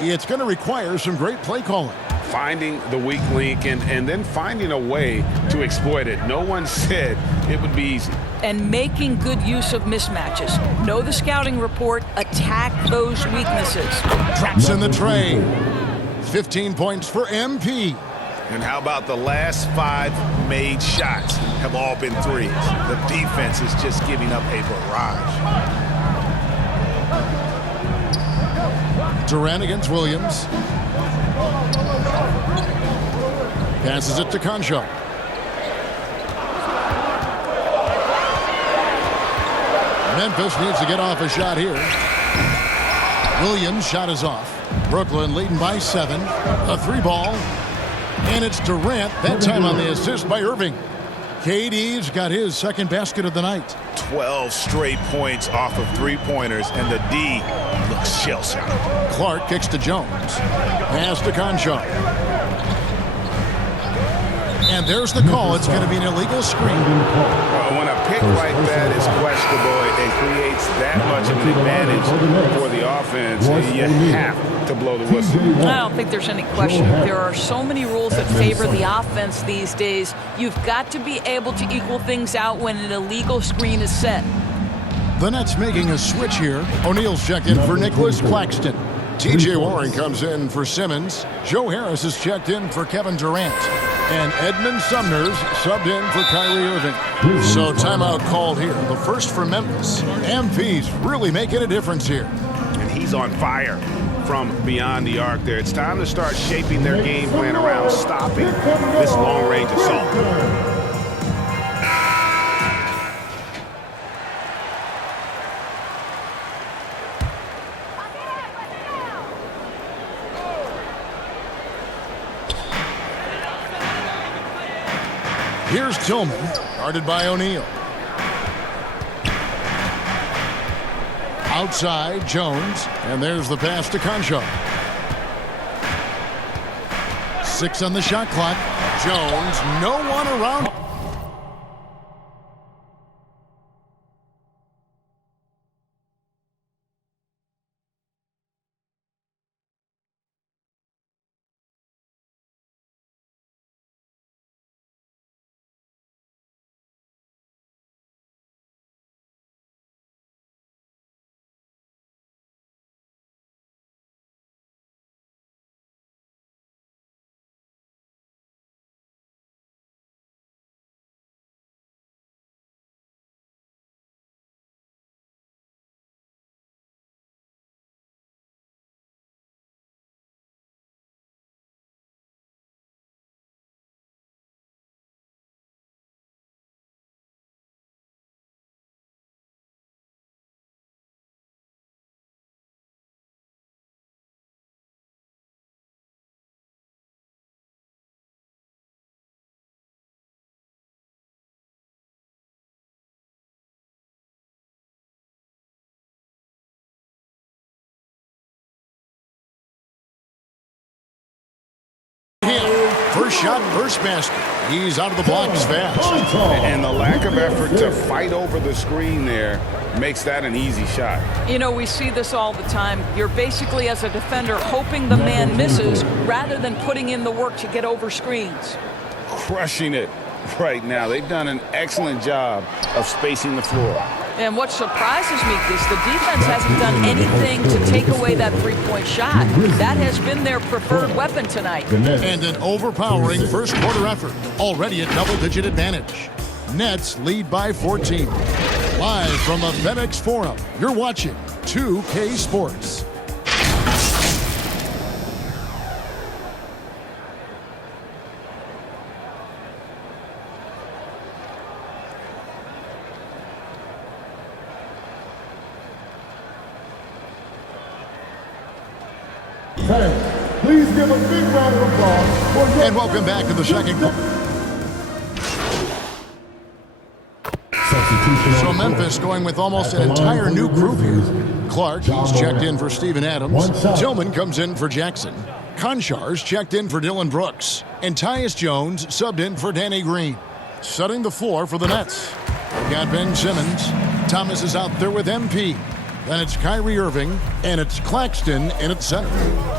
It's going to require some great play calling. Finding the weak link and then finding a way to exploit it. No one said it would be easy. And making good use of mismatches. Know the scouting report. Attack those weaknesses. Drops in the tray. 15 points for MP. And how about the last 5 made shots have all been threes? The defense is just giving up a barrage. Durant against Williams. Passes it to Concho. Memphis needs to get off a shot here. Williams' shot is off. Brooklyn leading by 7. A 3-ball. And it's Durant, that time on the assist by Irving. KD's got his second basket of the night. 12 straight points off of 3-pointers, and the D looks shell-shocked. Clark kicks to Jones. Pass to Concho. And there's the call. It's going to be an illegal screen. When a pick like that is questionable and creates that much of an advantage for the offense, you have to blow the whistle. I don't think there's any question. There are so many rules that favor the offense these days. You've got to be able to equal things out when an illegal screen is set. The Nets making a switch here. O'Neal's checked in for Nicholas Claxton. T.J. Warren comes in for Simmons. Joe Harris is checked in for Kevin Durant. And Edmund Sumner's subbed in for Kyrie Irving. So timeout called here. The first for Memphis. MP's really making a difference here. And he's on fire from beyond the arc there. It's time to start shaping their game plan around stopping this long-range assault. Here's Tillman, guarded by O'Neal. Outside, Jones, and there's the pass to Concho. 6 on the shot clock. Jones, no one around. First shot, first basket. He's out of the blocks fast. And the lack of effort to fight over the screen there makes that an easy shot. You know, we see this all the time. You're basically, as a defender, hoping the man misses rather than putting in the work to get over screens. Crushing it right now. They've done an excellent job of spacing the floor. And what surprises me is the defense hasn't done anything to take away that three-point shot. That has been their preferred weapon tonight. And an overpowering first quarter effort. Already a double-digit advantage. Nets lead by 14. Live from the FedEx Forum, you're watching 2K Sports. Please give a big round of applause for And welcome back to the second quarter. So Memphis going with almost an entire new group here. Clark, he's checked in for Steven Adams. Tillman comes in for Jackson. Konchar's checked in for Dylan Brooks. And Tyus Jones subbed in for Danny Green. Setting the floor for the Nets. We've got Ben Simmons. Thomas is out there with MP. Then it's Kyrie Irving, and it's Claxton in at center.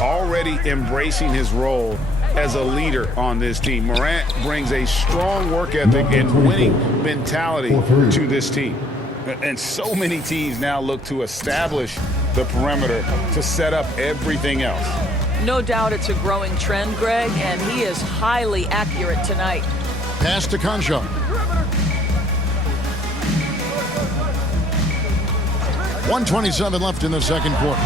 Already embracing his role as a leader on this team. Morant brings a strong work ethic and winning mentality to this team. And so many teams now look to establish the perimeter to set up everything else. No doubt it's a growing trend, Greg, and he is highly accurate tonight. Pass to Concho. .127 left in the second quarter.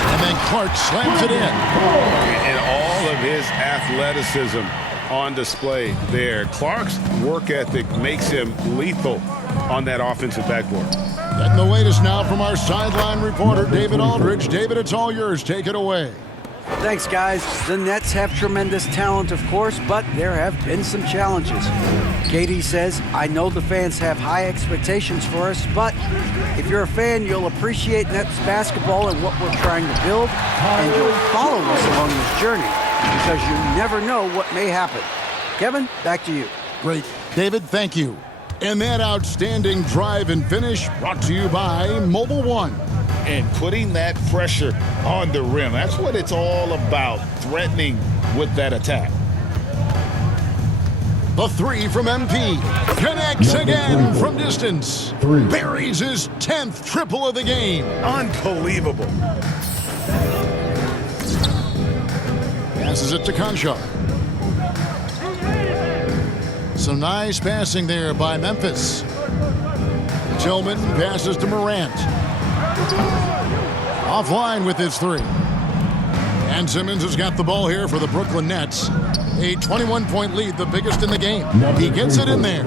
And then Clark slams it in. And all of his athleticism on display there. Clark's work ethic makes him lethal on that offensive backboard. Getting the latest now from our sideline reporter, David Aldridge. David, it's all yours. Take it away. Thanks, guys. The Nets have tremendous talent, of course, but there have been some challenges. KD says, I know the fans have high expectations for us, but if you're a fan, you'll appreciate Nets basketball and what we're trying to build, and you'll follow us along this journey because you never know what may happen. Kevin, back to you. Great. David, thank you. And that outstanding drive and finish brought to you by Mobile One. And putting that pressure on the rim. That's what it's all about, threatening with that attack. The three from MP. Connects again from distance. Buries his 10th triple of the game. Unbelievable. Passes it to Concho. Some nice passing there by Memphis. Tillman passes to Morant. Offline with his three. And Simmons has got the ball here for the Brooklyn Nets. A 21-point lead, the biggest in the game. He gets it in there.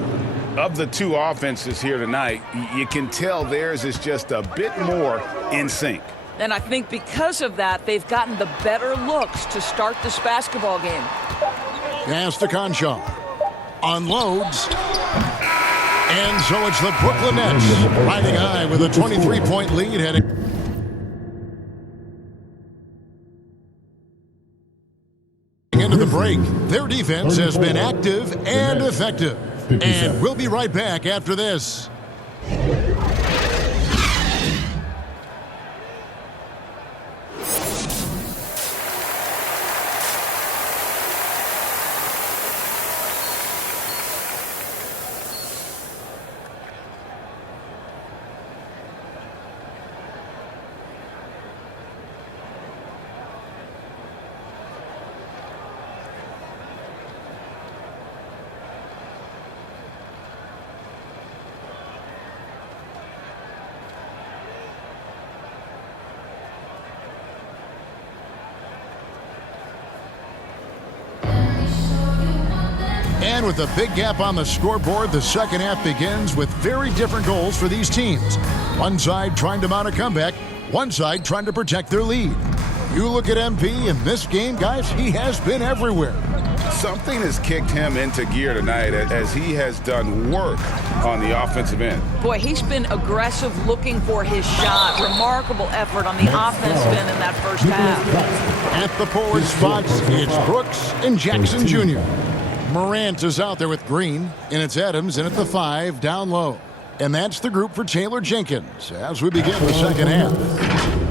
Of the two offenses here tonight, you can tell theirs is just a bit more in sync. And I think because of that, they've gotten the better looks to start this basketball game. Pass to Concho. Unloads. And so it's the Brooklyn Nets riding high with a 23-point lead heading into the break. Their defense has been active and effective. And we'll be right back after this. And with a big gap on the scoreboard, the second half begins with very different goals for these teams. One side trying to mount a comeback, one side trying to protect their lead. You look at MP in this game, guys, he has been everywhere. Something has kicked him into gear tonight as he has done work on the offensive end. Boy, he's been aggressive looking for his shot. Remarkable effort on the offensive end in that first half. At the forward spots, it's Brooks and Jackson Jr. Morant is out there with Green, and it's Adams in at the 5 down low. And that's the group for Taylor Jenkins as we begin the second half.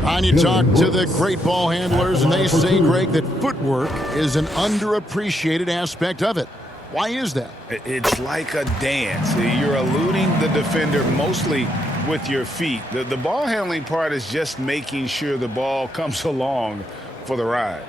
And you talk to the great ball handlers, and they say, Greg, that footwork is an underappreciated aspect of it. Why is that? It's like a dance. You're eluding the defender mostly with your feet. The ball handling part is just making sure the ball comes along for the ride.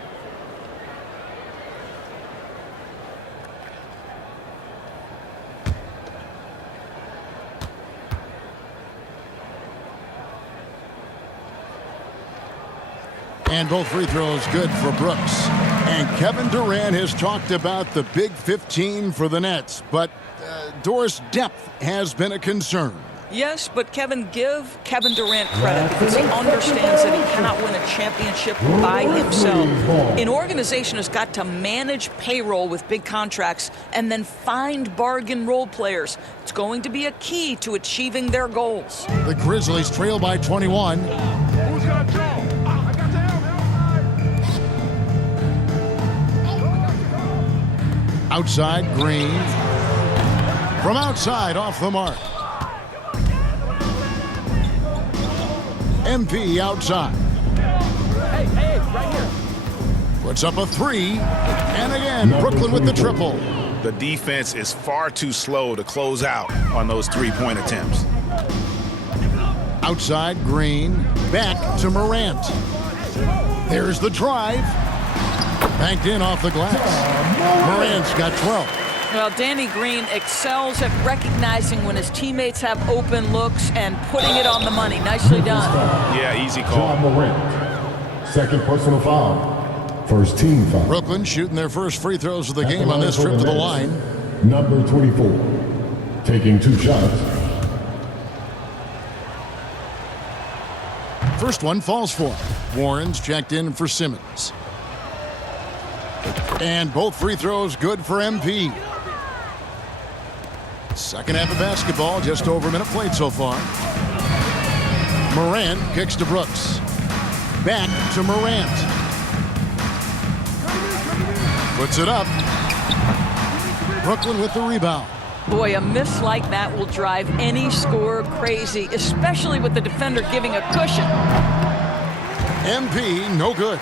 And both free throws good for Brooks. And Kevin Durant has talked about the Big 15 for the Nets, but Doris, depth has been a concern. Yes, but Kevin, give Kevin Durant credit because he understands that he cannot win a championship by himself. An organization has got to manage payroll with big contracts and then find bargain role players. It's going to be a key to achieving their goals. The Grizzlies trail by 21. Who's got Joe? Outside, Green. From outside, off the mark. MP outside. Hey, right here. Puts up a three. And again, Brooklyn with the triple. The defense is far too slow to close out on those three-point attempts. Outside, Green. Back to Morant. There's the drive. Banked in off the glass. Morant's got 12. Well, Danny Green excels at recognizing when his teammates have open looks and putting it on the money. Nicely done. Yeah, easy call. John Morant. Second personal foul. First team foul. Brooklyn shooting their first free throws of the game on this trip to the line. Number 24. Taking 2 shots. First one falls for. Warren's checked in for Simmons. And both free throws good for MP. Second half of basketball, just over a minute played so far. Morant kicks to Brooks. Back to Morant. Puts it up. Brooklyn with the rebound. Boy, a miss like that will drive any scorer crazy, especially with the defender giving a cushion. MP, no good.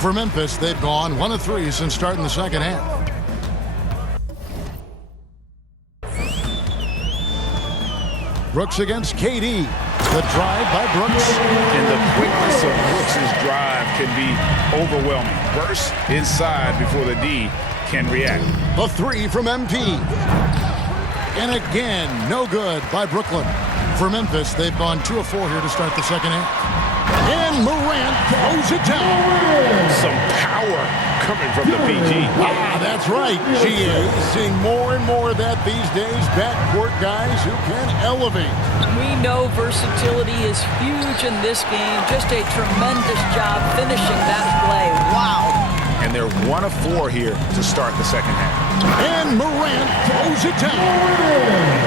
For Memphis, they've gone 1 of 3 since starting the second half. Brooks against KD. The drive by Brooks. And the quickness of Brooks' drive can be overwhelming. Burst inside before the D can react. The three from MP. And again, no good by Brooklyn. For Memphis, they've gone 2 of 4 here to start the second half. And Morant throws it down. Some power coming from the PG. Ah, that's right, GA. Seeing more and more of that these days. Backcourt guys who can elevate. We know versatility is huge in this game. Just a tremendous job finishing that play. Wow. And they're 1 of 4 here to start the second half. And Morant throws it down.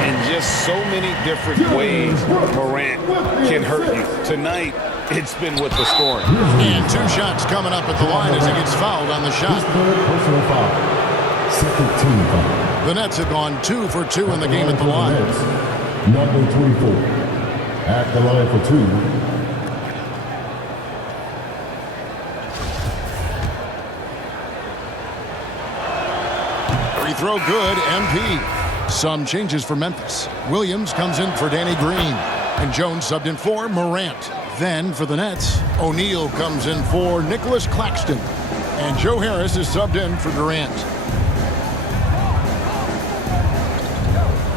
In just so many different ways, Morant can hurt you. Tonight, it's been with the scoring. And 2 shots coming up at the line as he gets fouled on the shot. Personal foul. Second team foul. The Nets have gone 2 for 2 in the game at the line. Number 24. At the line for 2. Free throw good, MP. Some changes for Memphis. Williams comes in for Danny Green. And Jones subbed in for Morant. Then for the Nets, O'Neal comes in for Nicholas Claxton. And Joe Harris is subbed in for Durant.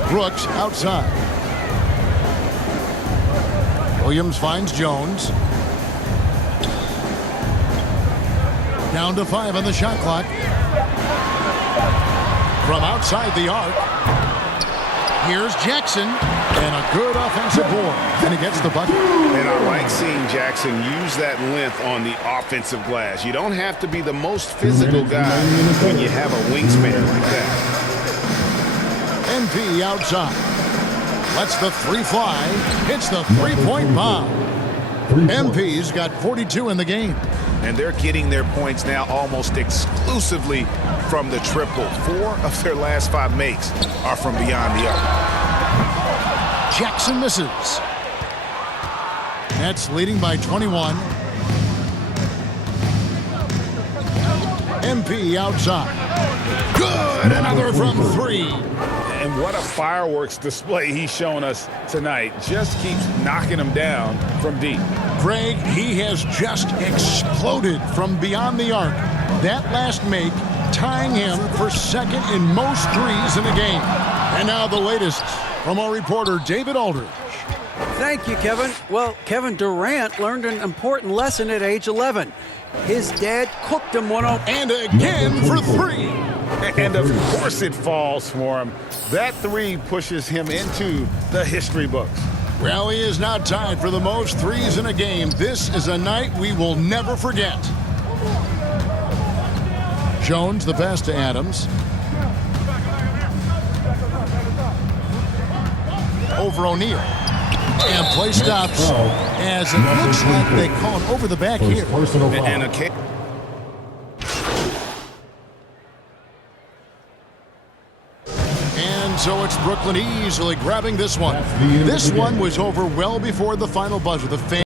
Brooks outside. Williams finds Jones. Down to 5 on the shot clock. From outside the arc. Here's Jackson. And a good offensive board. And he gets the bucket. And I like seeing Jackson use that length on the offensive glass. You don't have to be the most physical guy when you have a wingspan like that. MP outside. Lets the 3 fly. Hits the 3-point bomb. MP's got 42 in the game. And they're getting their points now almost exclusively from the triple. 4 of their last 5 makes are from beyond the arc. Jackson misses. Nets leading by 21. MP outside. Good, another from 3. And what a fireworks display he's shown us tonight. Just keeps knocking them down from deep. Greg, he has just exploded from beyond the arc. That last make tying him for second in most threes in the game. And now the latest from our reporter, David Aldridge. Thank you, Kevin. Well, Kevin Durant learned an important lesson at age 11. His dad cooked him one on. And again for 3. And of course it falls for him. That 3 pushes him into the history books. Well, he is now tied for the most threes in a game. This is a night we will never forget. Jones the pass to Adams. Over O'Neal. And play stops as it looks like they call him over the back here. And a kick. And so it's Brooklyn easily grabbing this one. This one was over well before the final buzzer. The fans